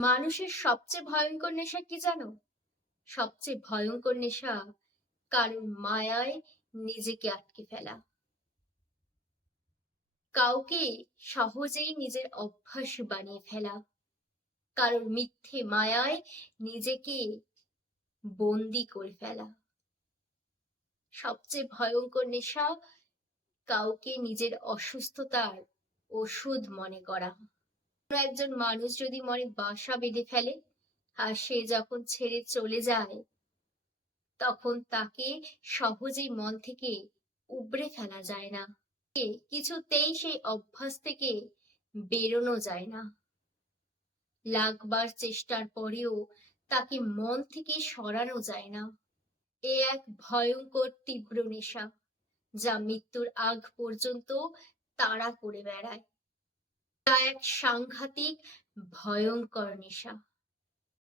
মানুষের সবচেয়ে ভয়ঙ্কর নেশা কি জানো? সবচেয়ে ভয়ঙ্কর নেশা কারোর মায়ায় নিজেকে আটকে ফেলা। কাউকে সহজেই নিজের অভ্যাস বানিয়ে ফেলা। কারোর মিথ্যে মায়ায় নিজেকে বন্দি করে ফেলা। সবচেয়ে ভয়ঙ্কর নেশা কাউকে নিজের অসুস্থতার ওষুধ মনে করা। কোনো একজন মানুষ যদি মনে বাসা বেঁধে ফেলে আর সে যখন ছেড়ে চলে যায়, তখন তাকে সহজেই মন থেকে উবড়ে ফেলা যায় না। কিছুতেই সেই অভ্যাস থেকে বেরোনো যায় না। লাখবার চেষ্টার পরেও তাকে মন থেকে সরানো যায় না। এ এক ভয়ঙ্কর তীব্র নেশা, যা মৃত্যুর আগ পর্যন্ত তাড়া করে বেড়ায়। তা এক সাংঘাতিক ভয়ঙ্কর নেশা।